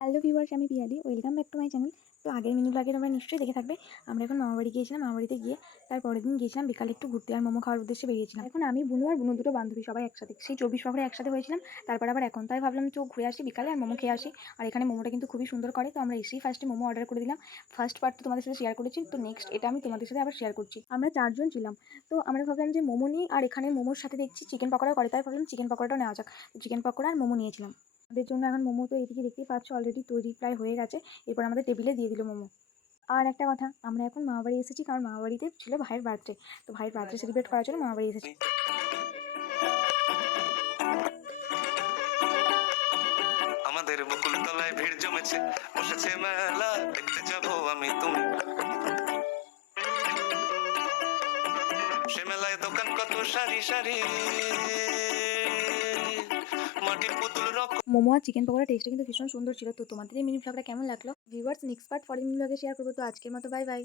Hello viewers, আমি Piyali. Welcome back to my channel. তো আগের মিনি ব্লগে তোমরা নিশ্চয়ই দেখে থাকবে। আমরা এখন মামাবাড়ি গিয়েছিলাম। মামাবাড়িতে গিয়ে তার পরের দিন গিয়েছিলাম বিকালে একটু ঘুরতে আর মোমো খাওয়ার উদ্দেশ্যে বেরিয়েছিলাম। এখন আমি বুনু আর বুনু দুটো বান্ধবী সবাই একসাথে সেই 24 একসাথে হয়েছিলাম। তারপর আবার এখন তাই ভাবলাম একটু ঘুরে আসি বিকালে আর মোমো খেয়ে আসি। আর এখানে মোমোটা কিন্তু খুবই সুন্দর করে। তো আমরা এসেই ফার্স্টে মোমো অর্ডার করে দিলাম। ফার্স্ট পার্ট তো তোমাদের সাথে শেয়ার করেছি, তো নেক্সট এটা আমি তোমাদের সাথে আবার শেয়ার করছি। আমরা 4 জন ছিলাম। তো আমরা ভাবলাম যে মোমো নিই, আর এখানে মোমোর সাথে দেখছি চিকেন পকোড়া করে, তাই ভাবলাম চিকেন পকোড়াটাও নেওয়া যাক। তো চিকেন পকোড়া আর মোমো নিয়েছিলাম। আমাদের জন্য এখন মোমো তো এদিকে দেখতেই পাচ্ছ অলরেডি তৈরি প্রায় হয়ে গেছে। এরপর আমাদের টেবিলে দিয়ে দিল মোমো। আর একটা কথা, আমরা এখন মামাবাড়ি এসেছি কারণ মামাবাড়িতে ছিল ভাইয়ের বার্থডে। তো ভাইয়ের বার্থডে সেলিব্রেট করার জন্য মামাবাড়ি এসেছি। আমাদের বকুল তলায় ভিড় জমেছে, বসেছে মেলা, দেখতে যাবো আমি তুমি। সে মেলায় দোকান কত সারি সারি, মাটির পুতুল রক। মোমো আর চিকেন পকোড়া টেস্টটা কিন্তু ভীষণ সুন্দর ছিল। তো তোমাদের এই মিনি ব্লগটা কেমন লাগলো ভিউয়ার্স, নেক্সট পার্ট পরের মিনি ব্লগে শেয়ার করবো। তো আজকের মতো বাই বাই।